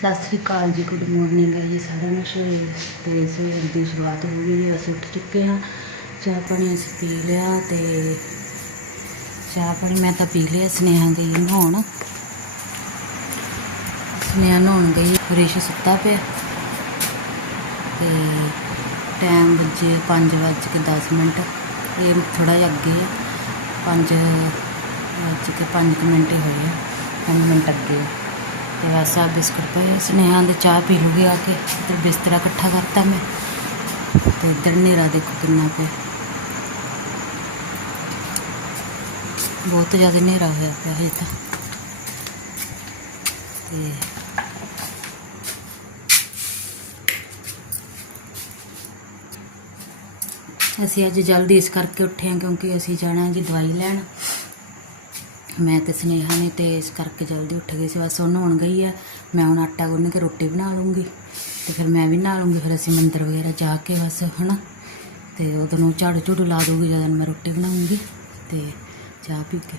ਸਤਿ ਸ੍ਰੀ ਅਕਾਲ ਜੀ good morning ਹੈ ਜੀ ਸਾਰਿਆਂ ਨੂੰ। ਸਵੇਰ ਸਵੇਰ ਦੀ ਸ਼ੁਰੂਆਤ ਹੋ ਗਈ ਹੈ, ਅਸੀਂ ਉੱਠ ਚੁੱਕੇ ਹਾਂ। ਚਾਹ ਪਾਣੀ ਅਸੀਂ ਪੀ ਲਿਆ ਤੇ ਚਾਹ ਪਾਣੀ ਮੈਂ ਤਾਂ ਪੀ ਲਿਆ, ਸਨੇਹਾ ਗਈ ਨਹਾਉਣ ਸਨੇਹਾ ਨਹਾਉਣ ਗਈ ਰਿਸ਼ ਸੁੱਤਾ ਪਿਆ ਤੇ ਟਾਈਮ ਵੱਜੇ 5 ਵੱਜ ਕੇ 10 ਮਿੰਟ ਇਹ ਥੋੜਾ ਜਿਹਾ ਅੱਗੇ ਆ 5 ਵੱਜ ਕੇ 5 ਮਿੰਟ ਹੀ ਹੋਏ ਆ 5 ਮਿੰਟ ਅੱਗੇ ਆ ਤੇ ਬਸ ਆ ਬਿਸਕੁਟ ਪਏ ਸਨੇਹਾ ਦੇ ਚਾਹ ਪੀ ਲੂਗੇ ਆ ਕੇ ਤੇ ਬਿਸਤਰਾ ਇਕੱਠਾ ਕਰਤਾ ਮੈਂ ਤੇ ਇੱਧਰ ਹਨੇਰਾ ਦੇਖੋ ਕਿੰਨਾ ਪਿਆ ਬਹੁਤ ਜ਼ਿਆਦਾ ਹਨੇਰਾ ਹੋਇਆ ਪਿਆ ਹੈ ਤਾਂ ਤੇ ਅਸੀਂ ਅੱਜ ਜਲਦੀ ਇਸ ਕਰਕੇ ਉੱਠੇ ਹਾਂ ਕਿਉਂਕਿ ਅਸੀਂ ਜਾਣਾ ਜੀ ਦਵਾਈ ਲੈਣ। ਮੈਂ ਤੇ ਸਨੇਹਾ ਨੇ ਤੇ ਇਸ ਕਰਕੇ ਜਲਦੀ ਉੱਠ ਗਏ ਸੀ। ਬਸ ਉਹ ਨਹਾਉਣ ਗਈ ਆ। ਮੈਂ ਹੁਣ ਆਟਾ ਗੁੰਨ ਕੇ ਰੋਟੀ ਬਣਾ ਲੂੰਗੀ ਤੇ ਫਿਰ ਮੈਂ ਵੀ ਨਹਾ ਲੂੰਗੀ ਫਿਰ ਅਸੀਂ ਮੰਦਰ ਵਗੈਰਾ ਜਾ ਕੇ ਬਸ, ਹਨਾ? ਤੇ ਉਦੋਂ ਨੂੰ ਝਾੜੂ ਝੂੜੂ ਲਾ ਦੂੰਗੀ ਜਦੋਂ ਮੈਂ ਰੋਟੀ ਬਣਾਉਂਗੀ ਤੇ ਚਾਹ ਪੀ ਕੇ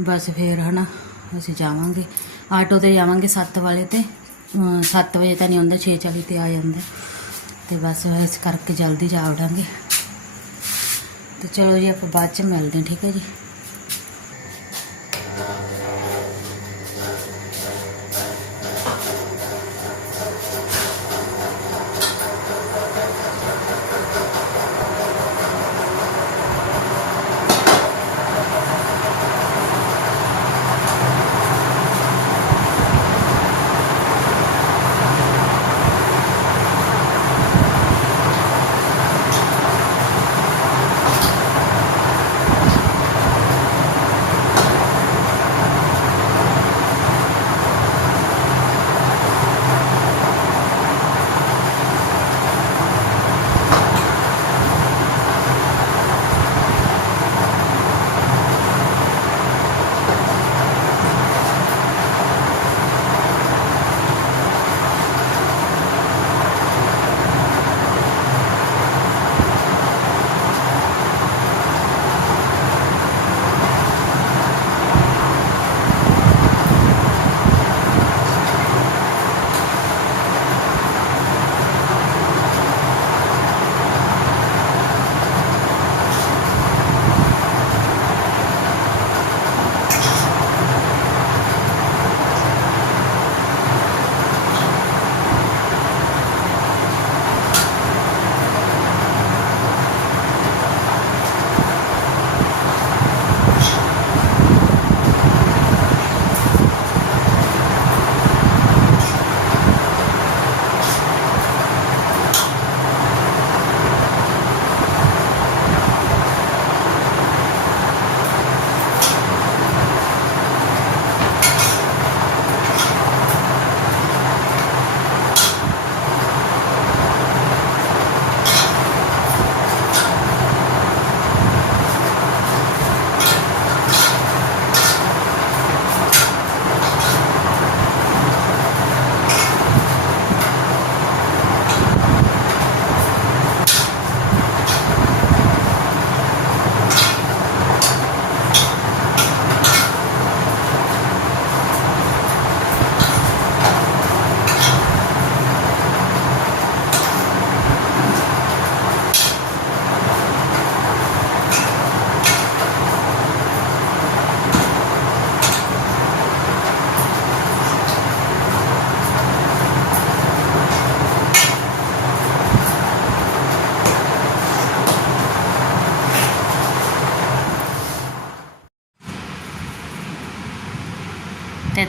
ਬਸ ਫਿਰ, ਹਨਾ? ਅਸੀਂ ਜਾਵਾਂਗੇ। ਆਟੋ ਤੇ ਜਾਵਾਂਗੇ 7 ਵਾਲੇ ਤੇ। 7 ਵਜੇ ਤਾਂ ਨਹੀਂ ਆਉਂਦਾ 6:40 ਤੇ ਆ ਜਾਂਦਾ। ਤੇ ਬਸ ਇਸ ਕਰਕੇ ਜਲਦੀ ਜਾ ਵੜਾਂਗੇ। ਤੇ ਚਲੋ ਜੀ ਆਪਾਂ ਬਾਅਦ ਚ ਮਿਲਦੇ ਹਾਂ ਠੀਕ ਹੈ ਜੀ।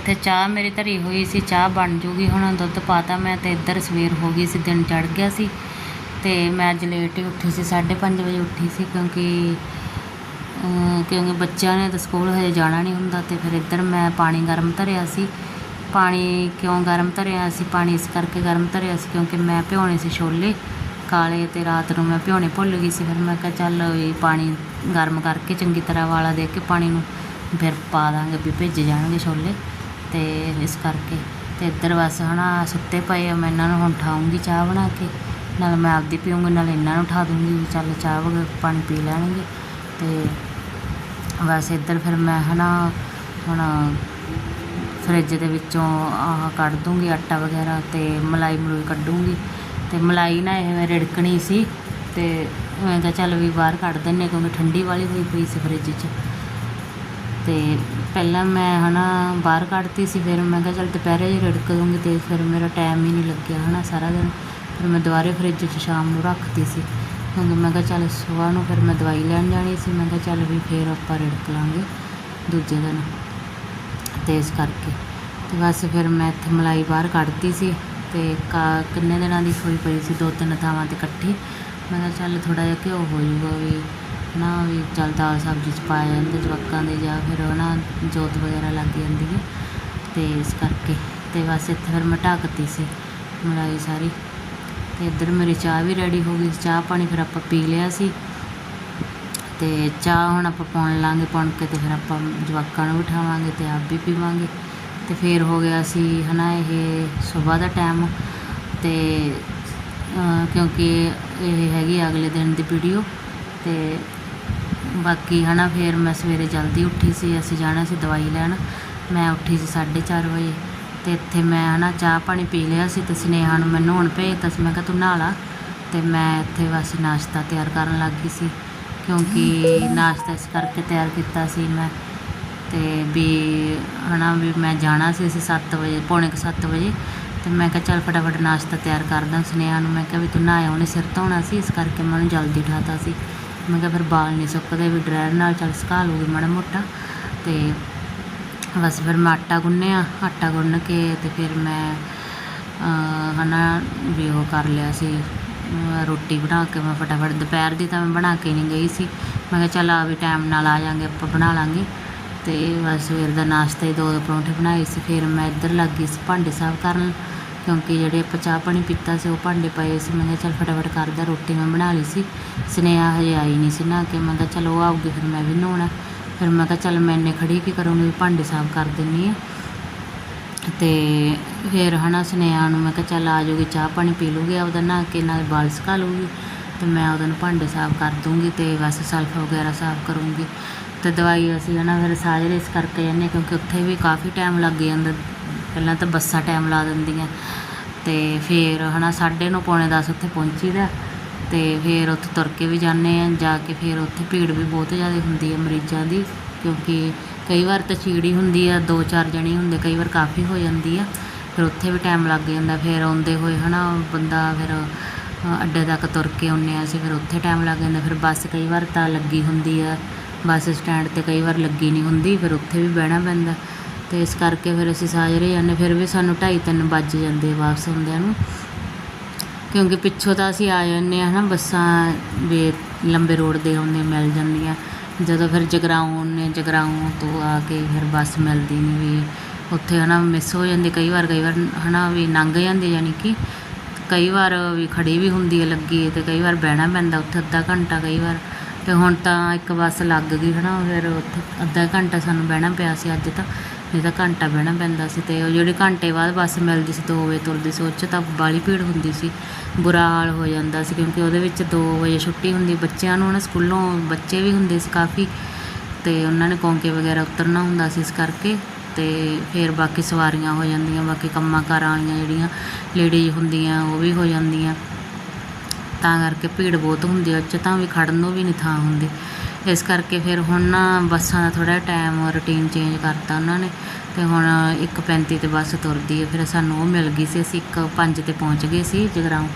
ਤੇ ਚਾਹ ਮੇਰੀ ਧਰੀ ਹੋਈ ਸੀ, ਚਾਹ ਬਣ ਜੂਗੀ, ਹੁਣ ਦੁੱਧ ਪਾਤਾ ਮੈਂ ਤੇ ਇੱਧਰ ਸਵੇਰ ਹੋ ਗਈ ਸੀ, ਦਿਨ ਚੜ ਗਿਆ ਸੀ ਤੇ ਮੈਂ ਅੱਜ ਲੇਟ ਹੀ ਉੱਠੀ ਸੀ 5:30 ਵਜੇ ਉੱਠੀ ਸੀ ਕਿਉਂਕਿ ਕਿਉਂਕਿ ਬੱਚਿਆਂ ਨੇ ਤਾਂ ਸਕੂਲ ਹਜੇ ਜਾਣਾ ਨਹੀਂ ਹੁੰਦਾ ਤੇ ਫਿਰ ਇੱਧਰ ਮੈਂ ਪਾਣੀ ਗਰਮ ਧਰਿਆ ਸੀ। ਪਾਣੀ ਕਿਉਂ ਗਰਮ ਧਰਿਆ ਸੀ? ਪਾਣੀ ਇਸ ਕਰਕੇ ਗਰਮ ਧਰਿਆ ਸੀ ਕਿਉਂਕਿ ਮੈਂ ਭਿਉਣੇ ਸੀ ਛੋਲੇ, ਕਾਲੇ ਤੇ ਰਾਤ ਨੂੰ ਮੈਂ ਭਿਉਣੇ ਭੁੱਲ ਗਈ ਸੀ, ਫਿਰ ਮੈਂ ਕਿਹਾ ਚੱਲ ਵੀ ਪਾਣੀ ਗਰਮ ਕਰਕੇ ਚੰਗੀ ਤਰ੍ਹਾਂ ਵਾਲਾ ਦੇ ਕੇ ਪਾਣੀ ਨੂੰ ਫਿਰ ਪਾ ਦਾਂਗੇ ਵੀ ਭਿੱਜ ਜਾਣਗੇ ਛੋਲੇ। ਅਤੇ ਇਸ ਕਰਕੇ ਅਤੇ ਇੱਧਰ ਬਸ ਹੈ ਨਾ ਸੁੱਤੇ ਪਏ ਆ, ਮੈਂ ਇਹਨਾਂ ਨੂੰ ਹੁਣ ਉਠਾਉਂਗੀ ਚਾਹ ਬਣਾ ਕੇ। ਨਾਲ ਮੈਂ ਆਪਦੀ ਪੀਊਂਗੀ ਨਾਲ ਇਹਨਾਂ ਨੂੰ ਉਠਾ ਦੂੰਗੀ ਵੀ ਚੱਲ ਚਾਹ ਵਗੈਰਾ ਪਾਣੀ ਪੀ ਲੈਣਗੇ। ਅਤੇ ਬਸ ਇੱਧਰ ਫਿਰ ਮੈਂ ਹੈ ਨਾ ਹੁਣ ਫਰਿੱਜ ਦੇ ਵਿੱਚੋਂ ਆਹ ਕੱਢ ਦੂੰਗੀ, ਆਟਾ ਵਗੈਰਾ ਤੇ ਮਲਾਈ ਮਲੂਈ ਕੱਢੂੰਗੀ। ਤੇ ਮਲਾਈ ਨਾ ਇਹ ਰਿੜਕਣੀ ਸੀ ਤੇ ਮੈਂ ਕਿਹਾ ਚੱਲ ਵੀ ਬਾਹਰ ਕੱਢ ਦਿੰਨੇ ਕਿਉਂਕਿ ਠੰਡੀ ਵਾਲੀ ਹੋਈ ਪਈ ਸੀ ਫਰਿੱਜ 'ਚ। ਤੇ ਪਹਿਲਾਂ ਮੈਂ ਹੈ ਨਾ ਬਾਹਰ ਕੱਢਤੀ ਸੀ, ਫਿਰ ਮੈਂ ਕਿਹਾ ਚੱਲ ਦੁਪਹਿਰੇ ਜੇ ਰਿੜਕ ਦੂੰਗੀ ਅਤੇ ਫਿਰ ਮੇਰਾ ਟਾਈਮ ਹੀ ਨਹੀਂ ਲੱਗਿਆ ਹੈ ਨਾ ਸਾਰਾ ਦਿਨ। ਫਿਰ ਮੈਂ ਦੁਬਾਰੇ ਫਰਿੱਜ 'ਚ ਸ਼ਾਮ ਨੂੰ ਰੱਖਤੀ ਸੀ। ਹੁਣ ਮੈਂ ਕਿਹਾ ਚੱਲ ਸੁਬਾਹ ਨੂੰ ਫਿਰ ਮੈਂ ਦਵਾਈ ਲੈਣ ਜਾਣੀ ਸੀ, ਮੈਂ ਕਿਹਾ ਚੱਲ ਵੀ ਫਿਰ ਆਪਾਂ ਰਿੜਕ ਲਾਂਗੇ ਦੂਜੇ ਦਿਨ ਅਤੇ ਇਸ ਕਰਕੇ। ਅਤੇ ਬਸ ਫਿਰ ਮੈਂ ਇੱਥੇ ਮਲਾਈ ਬਾਹਰ ਕੱਢਤੀ ਸੀ ਅਤੇ ਕਾ ਕਿੰਨੇ ਦਿਨਾਂ ਦੀ ਹੋਈ ਪਈ ਸੀ, ਦੋ ਤਿੰਨ ਥਾਵਾਂ ਤੇ ਇਕੱਠੀ। ਮੈਂ ਕਿਹਾ ਚੱਲ ਥੋੜ੍ਹਾ ਜਿਹਾ ਘਿਓ ਹੋ ਜਾਊਗਾ ਵੀ ਨਾ ਵੀ ਚੱਲ ਦਾਲ ਸਬਜ਼ੀ 'ਚ ਪਾਇਆ ਜਾਂਦਾ ਜਵਾਕਾਂ ਦੇ ਜਾਂ ਫਿਰ ਨਾ ਜੋਤ ਵਗੈਰਾ ਲੱਗ ਜਾਂਦੀ ਹੈ। ਅਤੇ ਇਸ ਕਰਕੇ ਅਤੇ ਬਸ ਇੱਥੇ ਫਿਰ ਮੈਂ ਢੱਕਤੀ ਸੀ ਮਲਾਈ ਸਾਰੀ। ਅਤੇ ਇੱਧਰ ਮੇਰੀ ਚਾਹ ਵੀ ਰੈਡੀ ਹੋ ਗਈ। ਸੀ ਚਾਹ ਪਾਣੀ ਫਿਰ ਆਪਾਂ ਪੀ ਲਿਆ ਸੀ। ਅਤੇ ਚਾਹ ਹੁਣ ਆਪਾਂ ਪਾਉਣ ਲਾਂਗੇ, ਪਾਉਣ ਕੇ ਅਤੇ ਫਿਰ ਆਪਾਂ ਜਵਾਕਾਂ ਨੂੰ ਬਿਠਾਵਾਂਗੇ ਅਤੇ ਆਪ ਵੀ ਪੀਵਾਂਗੇ। ਅਤੇ ਫਿਰ ਹੋ ਗਿਆ ਸੀ ਹੈ ਨਾ ਇਹ ਸਵੇਰ ਦਾ ਟਾਈਮ ਅਤੇ ਕਿਉਂਕਿ ਇਹ ਹੈਗੀ ਅਗਲੇ ਦਿਨ ਦੀ ਵੀਡੀਓ ਅਤੇ ਬਾਕੀ ਹਨਾ ਫਿਰ ਮੈਂ ਸਵੇਰੇ ਜਲਦੀ ਉੱਠੀ ਸੀ, ਅਸੀਂ ਜਾਣਾ ਸੀ ਦਵਾਈ ਲੈਣ। ਮੈਂ ਉੱਠੀ ਸੀ 4:30 ਵਜੇ। ਤੇ ਇੱਥੇ ਮੈਂ ਹਨਾ ਚਾਹ ਪਾਣੀ ਪੀ ਲਿਆ ਸੀ ਤੇ ਸਨੇਹਾ ਨੂੰ ਮੈਂ ਨਹਾਉਣ ਭੇਜਤਾ ਸੀ। ਮੈਂ ਕਿਹਾ ਤੂੰ ਨਹਾ ਲਾ। ਤੇ ਮੈਂ ਇੱਥੇ ਬਸ ਨਾਸ਼ਤਾ ਤਿਆਰ ਕਰਨ ਲੱਗ ਗਈ ਸੀ। ਕਿਉਂਕਿ ਨਾਸ਼ਤਾ ਇਸ ਕਰਕੇ ਤਿਆਰ ਕੀਤਾ ਸੀ ਮੈਂ। ਤੇ ਵੀ ਹਨਾ ਵੀ ਮੈਂ ਜਾਣਾ ਸੀ ਅਸੀਂ 7 ਵਜੇ, ਪੌਣੇ ਕੁ ਸੱਤ ਵਜੇ। ਤੇ ਮੈਂ ਕਿਹਾ ਚੱਲ ਫਟਾਫਟ ਨਾਸ਼ਤਾ ਤਿਆਰ ਕਰਦਾ ਸੁਨੇਹਾ ਨੂੰ। ਮੈਂ ਕਿਹਾ ਵੀ ਤੂੰ ਨਹਾਇਆ, ਉਹਨੇ ਸਿਰ ਧੋਣਾ ਸੀ। ਇਸ ਕਰਕੇ ਮੈਂ ਉਹਨੂੰ ਜਲਦੀ ਉਠਾਤਾ ਸੀ। ਮੈਂ ਕਿਹਾ ਫਿਰ ਬਾਲ ਨਹੀਂ ਸੁੱਕਦੇ, ਵੀ ਡਰਾਇਰ ਨਾਲ ਚੱਲ ਸੁਕਾ ਲੂਗੀ ਮਾੜਾ ਮੋਟਾ। ਤੇ ਬਸ ਫਿਰ ਮੈਂ ਆਟਾ ਗੁੰਨਿਆ, ਆਟਾ ਗੁੰਨ ਕੇ ਤੇ ਫਿਰ ਮੈਂ, ਅਹ, ਹਨਾ ਵੀ ਉਹ ਕਰ ਲਿਆ ਸੀ ਰੋਟੀ ਬਣਾ ਕੇ ਮੈਂ ਫਟਾਫਟ ਦੁਪਹਿਰ ਦੀ ਤਾਂ ਮੈਂ ਬਣਾ ਕੇ ਨਹੀਂ ਗਈ ਸੀ। ਮੈਂ ਕਿਹਾ ਚੱਲ ਆ ਵੀ ਟਾਈਮ ਨਾਲ ਆ ਜਾਾਂਗੇ, ਆਪਾਂ ਬਣਾ ਲਾਂਗੇ। ਤੇ ਬਸ ਸਵੇਰ ਦਾ ਨਾਸ਼ਤਾ ਹੀ ਦੋ ਦੋ ਪਰੌਂਠੇ ਬਣਾਏ ਸੀ, ਫਿਰ ਮੈਂ ਇੱਧਰ ਲੱਗ ਗਈ ਸੀ ਭਾਂਡੇ ਸਾਫ਼ ਕਰਨ। ਕਿਉਂਕਿ ਜਿਹੜੇ ਆਪਾਂ ਚਾਹ ਪਾਣੀ ਪੀਤਾ ਸੀ, ਉਹ ਭਾਂਡੇ ਪਏ ਸੀ। ਮੈਂ ਕਿਹਾ ਚੱਲ ਫਟਾਫਟ ਕਰਦਾ ਰੋਟੀ ਮੈਂ ਬਣਾ ਲਈ ਸੀ। ਸਨੇਹਾ ਹਜੇ ਆਈ ਨਹੀਂ ਸੀ ਨਾ ਕੇ। ਮੈਂ ਕਿਹਾ ਚੱਲ ਉਹ ਆਊਗੀ, ਫਿਰ ਮੈਂ ਵੀ ਨਹਾਉਣਾ। ਫਿਰ ਮੈਂ ਕਿਹਾ ਚੱਲ ਮੈਂ ਇੰਨੇ ਖੜੀ ਕੀ ਕਰੂੰਗੀ ਵੀ ਭਾਂਡੇ ਸਾਫ਼ ਕਰ ਦਿੰਨੀ ਆ। ਤੇ ਫਿਰ ਹਨਾ ਸਨੇਹਾ ਨੂੰ ਮੈਂ ਕਿਹਾ ਚੱਲ ਆ ਜਾਊਗੀ, ਚਾਹ ਪਾਣੀ ਪੀ ਲੂਗੀ, ਆਪਦਾ ਨਹਾ ਕੇ ਨਾਲ ਬਾਲ ਸੁਕਾ ਲੂਗੀ। ਤੇ ਮੈਂ ਉਹਦੇ ਨੂੰ ਭਾਂਡੇ ਸਾਫ਼ ਕਰ ਦੂੰਗੀ ਤੇ ਬਸ ਸਲਫ ਵਗੈਰਾ ਸਾਫ਼ ਕਰੂੰਗੀ। ਤੇ ਦਵਾਈ ਅਸੀਂ ਹਨਾ ਫਿਰ ਸਾਜਰੇ ਇਸ ਕਰਕੇ ਜਾਂਦੇ ਹਾਂ, ਕਿਉਂਕਿ ਉੱਥੇ ਵੀ ਕਾਫੀ ਟਾਈਮ ਲੱਗ ਜਾਂਦਾ। ਪਹਿਲਾਂ ਤਾਂ ਬੱਸਾਂ ਟਾਈਮ ਲਾ ਦਿੰਦੀਆਂ। ਅਤੇ ਫਿਰ ਹੈ ਨਾ ਸਾਢੇ ਨੂੰ, ਪੌਣੇ ਦਸ ਉੱਥੇ ਪਹੁੰਚੀਦਾ। ਅਤੇ ਫਿਰ ਉੱਥੇ ਤੁਰ ਕੇ ਵੀ ਜਾਂਦੇ ਹਾਂ ਜਾ ਕੇ ਫਿਰ ਉੱਥੇ ਭੀੜ ਵੀ ਬਹੁਤ ਜ਼ਿਆਦਾ ਹੁੰਦੀ ਹੈ ਮਰੀਜ਼ਾਂ ਦੀ, ਕਿਉਂਕਿ ਕਈ ਵਾਰ ਤਾਂ ਚੀੜੀ ਹੁੰਦੀ ਆ, ਦੋ ਚਾਰ ਜਣੇ ਹੁੰਦੇ, ਕਈ ਵਾਰ ਕਾਫੀ ਹੋ ਜਾਂਦੀ ਆ। ਫਿਰ ਉੱਥੇ ਵੀ ਟਾਈਮ ਲੱਗ ਜਾਂਦਾ, ਫਿਰ ਆਉਂਦੇ ਹੋਏ ਹੈ ਨਾ ਬੰਦਾ ਫਿਰ ਅੱਡੇ ਤੱਕ ਤੁਰ ਕੇ ਆਉਂਦੇ ਹਾਂ ਅਸੀਂ, ਫਿਰ ਉੱਥੇ ਟਾਈਮ ਲੱਗ ਜਾਂਦਾ। ਫਿਰ ਬੱਸ ਕਈ ਵਾਰ ਤਾਂ ਲੱਗੀ ਹੁੰਦੀ ਆ, ਬੱਸ ਸਟੈਂਡ ਤੇ ਕਈ ਵਾਰ ਲੱਗੀ ਨਹੀਂ ਹੁੰਦੀ, ਫਿਰ ਉੱਥੇ ਵੀ ਬਹਿਣਾ ਪੈਂਦਾ। ਤੇ ਇਸ ਕਰਕੇ ਫਿਰ ਅਸੀਂ ਸਾਜਰੇ ਜਾਂਦੇ ਫਿਰ ਵੀ ਸਾਨੂੰ ਢਾਈ ਤਿੰਨ ਵੱਜ ਜਾਂਦੇ ਵਾਪਸ ਹੁੰਦਿਆਂ ਨੂੰ। ਕਿਉਂਕਿ ਪਿੱਛੋਂ ਤਾਂ ਅਸੀਂ ਆ ਜਾਂਦੇ ਹਾਂ ਨਾ, ਬੱਸਾਂ ਵੀ ਲੰਬੇ ਰੋਡ ਦੇ ਆਉਂਦੇ ਮਿਲ ਜਾਂਦੀਆਂ। ਜਦੋਂ ਫਿਰ ਜਗਰਾਉਂ ਨੇ ਜਗਰਾਉਂ ਤੋਂ ਆ ਕੇ ਫਿਰ ਬੱਸ ਮਿਲਦੀ ਨਹੀਂ ਵੀ ਉੱਥੇ ਹਨਾ ਮਿਸ ਹੋ ਜਾਂਦੀ। ਕਈ ਵਾਰ ਕਈ ਵਾਰ ਹਨਾ ਵੀ ਲੰਘ ਜਾਂਦੀ ਯਾਨੀ ਕਿ। ਕਈ ਵਾਰ ਵੀ ਖੜੀ ਵੀ ਹੁੰਦੀ ਹੈ ਲੱਗੀ ਤੇ ਕਈ ਵਾਰ ਬਹਿਣਾ ਪੈਂਦਾ ਉੱਥੇ ਅੱਧਾ ਘੰਟਾ, ਕਈ ਵਾਰ ਤੇ ਹੁਣ ਤਾਂ ਇੱਕ ਬੱਸ ਲੱਗ ਗਈ ਹਨਾ, ਫਿਰ ਉੱਥੇ ਅੱਧਾ ਘੰਟਾ ਸਾਨੂੰ ਬਹਿਣਾ ਪਿਆ ਸੀ ਅੱਜ ਤਾਂ, ਨਹੀਂ ਤਾਂ ਘੰਟਾ ਬਹਿਣਾ ਪੈਂਦਾ ਸੀ ਤੇ ਉਹ ਜਿਹੜੀ ਘੰਟੇ ਬਾਅਦ ਬੱਸ ਮਿਲਦੀ ਸੀ 2 ਵਜੇ ਤੁਰਦੀ ਸੀ, ਉਹ 'ਚ ਤਾਂ ਬਾਹਲੀ ਭੀੜ ਹੁੰਦੀ ਸੀ, ਬੁਰਾ ਹਾਲ ਹੋ ਜਾਂਦਾ ਸੀ, ਕਿਉਂਕਿ ਉਹਦੇ ਵਿੱਚ 2 ਵਜੇ ਛੁੱਟੀ ਹੁੰਦੀ, ਬੱਚਿਆਂ ਨੂੰ ਨਾ ਸਕੂਲੋਂ ਬੱਚੇ ਵੀ ਹੁੰਦੇ ਸੀ ਕਾਫੀ, ਤੇ ਉਹਨਾਂ ਨੇ ਕੌਂਕੇ ਵਗੈਰਾ ਉਤਰਨਾ ਹੁੰਦਾ ਸੀ ਇਸ ਕਰਕੇ, ਤੇ ਫਿਰ ਬਾਕੀ ਸਵਾਰੀਆਂ ਹੋ ਜਾਂਦੀਆਂ, ਬਾਕੀ ਕੰਮਾਂ ਕਾਰਾਂ ਵਾਲੀਆਂ ਜਿਹੜੀਆਂ ਲੇਡੀਜ਼ ਹੁੰਦੀਆਂ, ਉਹ ਵੀ ਹੋ ਜਾਂਦੀਆਂ। ਤਾਂ ਕਰਕੇ ਭੀੜ ਬਹੁਤ ਹੁੰਦੀ ਹੈ ਉਹ 'ਚ ਤਾਂ ਵੀ ਖੜਨ ਨੂੰ ਵੀ ਨਹੀਂ ਥਾਂ ਹੁੰਦੀ। ਇਸ ਕਰਕੇ ਫਿਰ ਹੁਣ ਨਾ ਬੱਸਾਂ ਦਾ ਥੋੜਾ ਟਾਈਮ ਰੂਟੀਨ ਚੇਂਜ ਕਰਤਾ ਉਹਨਾਂ ਨੇ ਤੇ ਹੁਣ 1:35 ਤੇ ਬੱਸ ਤੁਰਦੀ ਹੈ ਫਿਰ ਸਾਨੂੰ ਉਹ ਮਿਲ ਗਈ ਸੀ, ਅਸੀਂ 1:05 ਤੇ ਪਹੁੰਚ ਗਏ ਸੀ ਜਗਰਾਉਂ।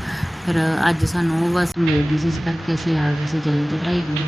ਫਿਰ ਅੱਜ ਸਾਨੂੰ ਉਹ ਬੱਸ ਮਿਲ ਗਈ ਸੀ, ਇਸ ਕਰਕੇ ਅਸੀਂ ਆ ਗਏ ਸੀ ਜਲਦੀ ਢਾਈ ਵਜੇ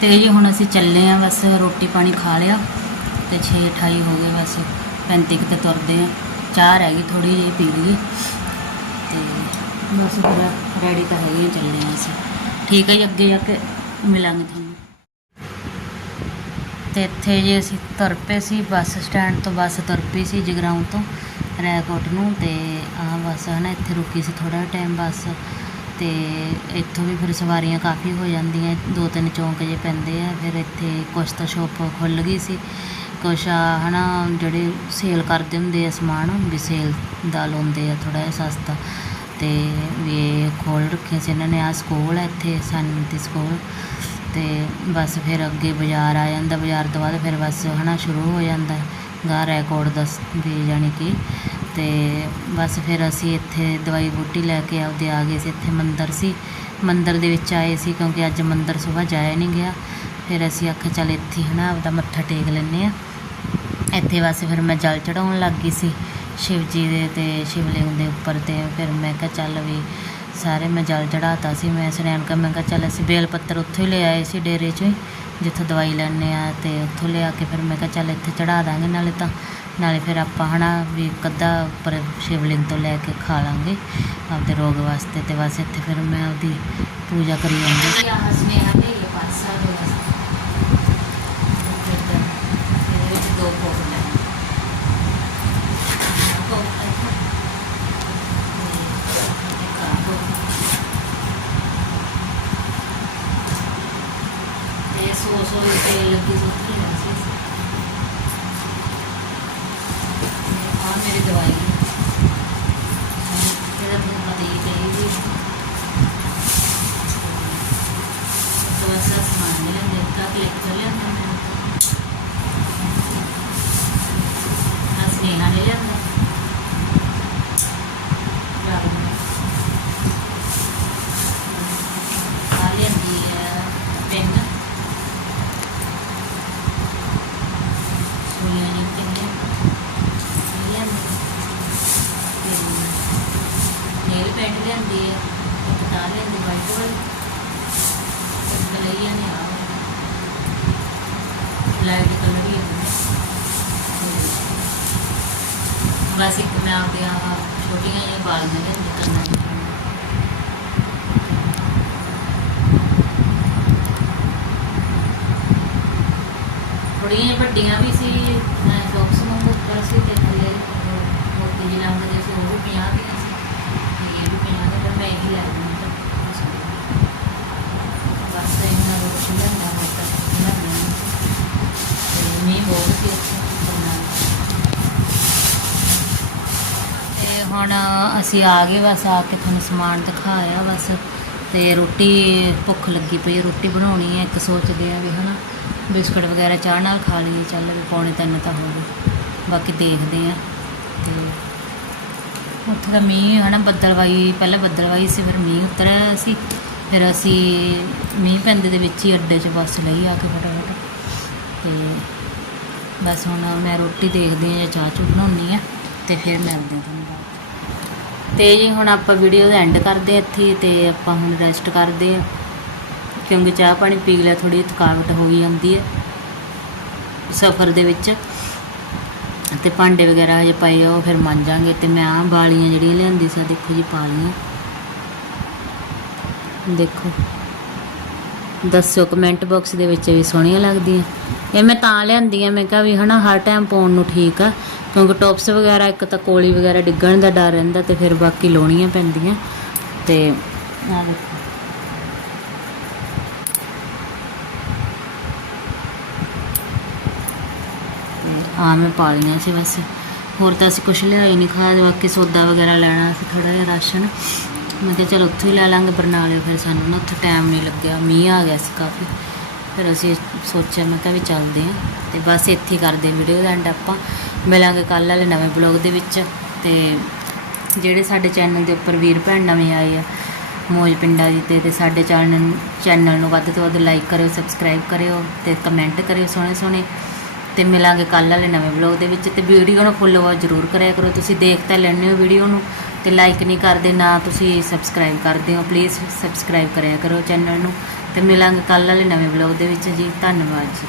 ਤੇ ਜੀ ਹੁਣ ਅਸੀਂ ਚੱਲੇ ਆ ਬਸ ਰੋਟੀ ਪਾਣੀ ਖਾ ਲਿਆ ਤੇ 6 28 ਹੋ ਗਏ ਬਸ 35 ਕੁ ਤੇ ਤੁਰਦੇ ਆ ਚਾਹ ਰਹਿ ਗਈ ਥੋੜੀ ਜਿਹੀ, ਪੀ ਲਈ ਤੇ ਬਸ ਫਿਰ ਰੈਡੀ ਤਾਂ ਹੈਗੇ ਚੱਲੇ ਆ ਅਸੀਂ। ਠੀਕ ਹੈ ਜੀ, ਅੱਗੇ ਜਾ ਕੇ ਮਿਲਾਂਗੇ ਤੁਹਾਨੂੰ। ਤੇ ਇੱਥੇ ਜੇ ਅਸੀਂ ਤੁਰ ਪਏ ਸੀ, ਬੱਸ ਸਟੈਂਡ ਤੋਂ ਬੱਸ ਤੁਰ ਪਈ ਸੀ ਜਗਰਾਉਂ ਤੋਂ, ਰੈਕੋਟ ਨੂੰ ਤੇ ਆਹ ਬੱਸ ਹੈ ਨਾ, ਇੱਥੇ ਰੁਕੀ ਸੀ ਥੋੜਾ ਟਾਈਮ ਬੱਸ। ਅਤੇ ਇੱਥੋਂ ਵੀ ਫਿਰ ਸਵਾਰੀਆਂ ਕਾਫੀ ਹੋ ਜਾਂਦੀਆਂ, ਦੋ ਤਿੰਨ ਚੌਂਕ ਜਿਹੇ ਪੈਂਦੇ ਆ, ਫਿਰ ਇੱਥੇ ਕੁਛ ਤਾਂ ਸ਼ੋਪ ਖੁੱਲ੍ਹ ਗਈ ਸੀ, ਕੁਛ ਹੈ ਨਾ ਜਿਹੜੇ ਸੇਲ ਕਰਦੇ ਹੁੰਦੇ ਆ ਸਮਾਨ, ਵੀ ਸੇਲ ਦਾ ਲਾਉਂਦੇ ਆ ਥੋੜ੍ਹਾ ਜਿਹਾ ਸਸਤਾ ਅਤੇ ਵੀ ਇਹ ਖੋਲ ਰੱਖੀਆਂ ਸੀ ਇਹਨਾਂ ਨੇ, ਆਹ ਸਕੂਲ ਹੈ ਇੱਥੇ ਸਨਮਤੀ ਸਕੂਲ ਅਤੇ ਬਸ ਫਿਰ ਅੱਗੇ ਬਾਜ਼ਾਰ ਆ ਜਾਂਦਾ, ਬਾਜ਼ਾਰ ਤੋਂ ਬਾਅਦ ਫਿਰ ਬਸ ਹੈ ਨਾ ਸ਼ੁਰੂ ਹੋ ਜਾਂਦਾ ਗਾ ਰੈਕੋਰਡ ਦੱਸ, ਵੀ ਜਾਣੀ ਕਿ ਅਤੇ ਬਸ ਫਿਰ ਅਸੀਂ ਇੱਥੇ ਦਵਾਈ ਬੂਟੀ ਲੈ ਕੇ ਆਪਦੇ ਆ ਗਏ ਸੀ, ਇੱਥੇ ਮੰਦਰ ਸੀ। ਮੰਦਰ ਦੇ ਵਿੱਚ ਆਏ ਸੀ ਕਿਉਂਕਿ ਅੱਜ ਮੰਦਰ ਸੁਬਾਹ ਜਾਇਆ ਨਹੀਂ ਗਿਆ। ਫਿਰ ਅਸੀਂ ਆਖਿਆ ਚੱਲ ਇੱਥੇ ਹਨਾ ਆਪਦਾ ਮੱਥਾ ਟੇਕ ਲੈਂਦੇ ਆ ਇੱਥੇ ਬਸ ਫਿਰ ਮੈਂ ਜਲ ਚੜਾਉਣ ਲੱਗ ਗਈ ਸੀ ਸ਼ਿਵ ਜੀ ਦੇ ਤੇ ਸ਼ਿਵਲਿੰਗ ਦੇ ਉੱਪਰ ਤੇ। ਫਿਰ ਮੈਂ ਕਿਹਾ ਚੱਲ ਵੀ ਸਾਰੇ ਮੈਂ ਜਲ ਚੜਾਤਾ ਸੀ, ਮੈਂ ਸੁਨੈਣ ਕਾ ਮੈਂ ਕਿਹਾ ਚੱਲ ਅਸੀਂ ਬੇਲ ਪੱਤਰ ਉੱਥੋਂ ਹੀ ਲੈ ਆਏ ਸੀ ਡੇਰੇ 'ਚੋਂ ਹੀ, ਜਿੱਥੋਂ ਦਵਾਈ ਲੈਣੇ ਆ ਤੇ ਉੱਥੋਂ ਲਿਆ ਕੇ ਫਿਰ ਮੈਂ ਕਿਹਾ ਚੱਲ ਇੱਥੇ ਚੜਾ ਦਾਂਗੇ ਨਾਲੇ ਤਾਂ। ਨਾਲੇ ਫਿਰ ਆਪਾਂ ਹਨਾ ਵੀ ਇੱਕ ਅੱਧਾ ਉੱਪਰ ਸ਼ਿਵਲਿੰਗ ਤੋਂ ਲੈ ਕੇ ਖਾ ਲਾਂਗੇ। ਆਪਦੇ ਰੋਗ ਵਾਸਤੇ ਤੇ ਬਸ ਇੱਥੇ ਫਿਰ ਮੈਂ ਆਪਦੀ ਪੂਜਾ ਕਰੀ ਜਾਂਦੀ। ਸੀ ਆਹ ਦੇ ਪਾਸਾ ਦੇ ਥੋੜੀਆਂ ਵੱਡੀਆਂ ਵੀ ਸੀ ਬਾਕਸ ਨੂੰ ਉੱਪਰ ਸੀ ਤੇ ਥੱਲੇ ਮੋਟੀ ਜਿਹੀ ਲੰਗ ਦੇ ਸੀ, ਉਹ ਵੀ ਪੰਜਾਹ ਦੀਆਂ ਸੀ। ਤੇ ਇਹ ਵੀ ਪੰਜਾਹ ਦੇ ਮੈਂ ਹੀ ਲੈ ਲਈ ਤਾਂ ਬਸ ਇਹਨਾਂ ਨੂੰ ਕੁਛ ਲੈਂਦਾ ਹੁੰਦਾ ਇਹਨਾਂ ਨੂੰ ਤੇ ਮੀਂਹ ਬਹੁਤ ਸੀ ਤੇ ਹੁਣ ਅਸੀਂ ਆ ਗਏ ਬਸ, ਆ ਕੇ ਤੁਹਾਨੂੰ ਸਮਾਨ ਦਿਖਾਇਆ ਬਸ। ਤੇ ਰੋਟੀ ਭੁੱਖ ਲੱਗੀ ਪਈ, ਰੋਟੀ ਬਣਾਉਣੀ ਹੈ, ਇੱਕ ਸੋਚਦੇ ਆ ਵੀ ਹਨਾ। ਬਿਸਕੁਟ ਵਗੈਰਾ ਚਾਹ ਨਾਲ ਖਾ ਲਈਏ, ਚੱਲ ਵੀ ਪੌਣੇ ਤਿੰਨ ਤਾਂ ਹੋ ਗਏ। ਬਾਕੀ ਦੇਖਦੇ ਆ ਤੇ ਉੱਥੇ ਦਾ ਮੀਂਹ ਹਨਾ, ਬੱਦਲਵਾਈ, ਪਹਿਲਾਂ ਬੱਦਲਵਾਈ ਸੀ, ਫਿਰ ਮੀਂਹ ਉਤਰਿਆ ਸੀ। ਫਿਰ ਅਸੀਂ ਮੀਂਹ ਪੈਂਦੇ ਦੇ ਵਿੱਚ ਹੀ ਅੱਡੇ 'ਚ ਬੱਸ ਲਈ ਆ ਕੇ ਫਟਾਫਟ। ਤੇ ਬਸ ਹੁਣ ਮੈਂ ਰੋਟੀ ਦੇਖਦੀ ਹਾਂ ਜਾਂ ਚਾਹ ਚੂਹ ਬਣਾਉਣੀ ਆ ਤੇ ਫਿਰ ਮਿਲਦੇ ਹਾਂ ਤੁਹਾਨੂੰ ਬਾਅਦ ਤੇ ਜੀ ਹੁਣ ਆਪਾਂ ਵੀਡੀਓ ਦਾ ਐਂਡ ਕਰਦੇ ਹਾਂ ਇੱਥੇ ਹੀ ਤੇ ਆਪਾਂ ਹੁਣ ਰੈਸਟ ਕਰਦੇ ਆ ਕਿਉਂਕਿ ਚਾਹ ਪਾਣੀ ਪੀ ਲਿਆ ਥੋੜੀ ਥਕਾਵਟ ਹੋ ਗਈ ਜਾਂਦੀ ਹੈ। ਸਫ਼ਰ ਦੇ ਵਿੱਚ ਤੇ ਭਾਂਡੇ ਵਗੈਰਾ ਹਜੇ ਪਏ ਆ, ਉਹ ਫਿਰ ਮਾਂਜਾਂਗੇ ਤੇ ਮੈਂ ਆਹ ਵਾਲੀਆਂ ਜਿਹੜੀਆਂ ਲਿਆਂਦੀ ਸੀ ਦੇਖੋ ਜੀ, ਪਾ ਲਈਆਂ। ਦੇਖੋ। ਦੱਸੋ ਕਮੈਂਟ ਬਾਕਸ ਦੇ ਵਿੱਚ ਵੀ ਸੋਹਣੀਆਂ ਲੱਗਦੀਆਂ। ਇਹ ਮੈਂ ਤਾਂ ਲਿਆਂਦੀ ਲਿਆਂਦੀਆਂ ਮੈਂ ਕਿਹਾ ਵੀ ਹਨਾ, ਹਰ ਟਾਈਮ ਪਾਉਣ ਨੂੰ ਠੀਕ ਆ, ਕਿਉਂਕਿ ਟੌਪਸ ਵਗੈਰਾ, ਇੱਕ ਤਾਂ ਕੋਲੀ ਵਗੈਰਾ ਡਿੱਗਣ ਦਾ ਡਰ ਰਹਿੰਦਾ ਤੇ ਫਿਰ ਬਾਕੀ ਲਾਉਣੀਆਂ ਪੈਂਦੀਆਂ। ਤੇ ਆਹ ਦੇਖੋ। ਹਾਂ ਮੈਂ ਪਾ ਲਈਆਂ ਸੀ ਬਸ। ਹੋਰ ਤਾਂ ਅਸੀਂ ਕੁਛ ਲਿਆਏ ਨਹੀਂ ਖਾਦ ਬਾਕੀ ਸੌਦਾ ਵਗੈਰਾ ਲੈਣਾ ਸੀ ਥੋੜਾ ਜਿਹਾ ਰਾਸ਼ਨ ਮੈਂ ਕਿਹਾ ਚਲ ਉੱਥੋਂ ਹੀ ਲੈ ਲਾਂਗੇ ਬਰਨਾਲੇ ਫਿਰ ਸਾਨੂੰ ਨਾ ਉੱਥੇ ਟਾਈਮ ਨਹੀਂ ਲੱਗਿਆ, ਮੀਂਹ ਆ ਗਿਆ ਸੀ ਕਾਫੀ। ਫਿਰ ਅਸੀਂ ਸੋਚਿਆ, ਮੈਂ ਕਿਹਾ ਵੀ ਚੱਲਦੇ ਹਾਂ। ਤੇ ਬਸ ਇੱਥੇ ਹੀ ਕਰਦੇ ਵੀਡੀਓ ਦਾ ਐਂਡ ਆਪਾਂ। ਮਿਲਾਂਗੇ ਕੱਲ੍ਹ ਵਾਲੇ ਨਵੇਂ ਬਲੌਗ ਦੇ ਵਿੱਚ। ਤੇ ਜਿਹੜੇ ਸਾਡੇ ਚੈਨਲ ਦੇ ਉੱਪਰ ਵੀਰ ਭੈਣ ਨਵੇਂ ਆਏ ਆ, ਮੌਜ ਪਿੰਡਾ ਜੀ ਤੇ ਤੇ ਸਾਡੇ ਚੈਨਲ ਚੈਨਲ ਨੂੰ ਵੱਧ ਤੋਂ ਵੱਧ ਲਾਈਕ ਕਰਿਓ ਸਬਸਕ੍ਰਾਈਬ ਕਰਿਓ ਤੇ ਕਮੈਂਟ ਕਰਿਓ ਸੋਹਣੇ ਸੋਹਣੇ ਤੇ ਮਿਲਾਂਗੇ ਕੱਲ੍ਹ ਵਾਲੇ ਨਵੇਂ ਬਲੌਗ ਦੇ ਵਿੱਚ ਤੇ ਵੀਡੀਓ ਨੂੰ ਫੁੱਲ ਵਾਚ ਜ਼ਰੂਰ ਕਰਿਆ ਕਰੋ। ਤੁਸੀਂ ਦੇਖ ਤਾਂ ਲੈਂਦੇ ਹੋ ਵੀਡੀਓ ਨੂੰ ਤੇ ਲਾਈਕ ਨਹੀਂ ਕਰਦੇ, ਨਾ ਤੁਸੀਂ ਸਬਸਕ੍ਰਾਈਬ ਕਰਦੇ ਹੋ। ਪਲੀਜ਼ ਸਬਸਕ੍ਰਾਈਬ ਕਰਿਆ ਕਰੋ ਚੈਨਲ ਨੂੰ ਤੇ ਮਿਲਾਂਗੇ ਕੱਲ੍ਹ ਵਾਲੇ ਨਵੇਂ ਬਲੌਗ ਦੇ ਵਿੱਚ ਜੀ। ਧੰਨਵਾਦ ਜੀ।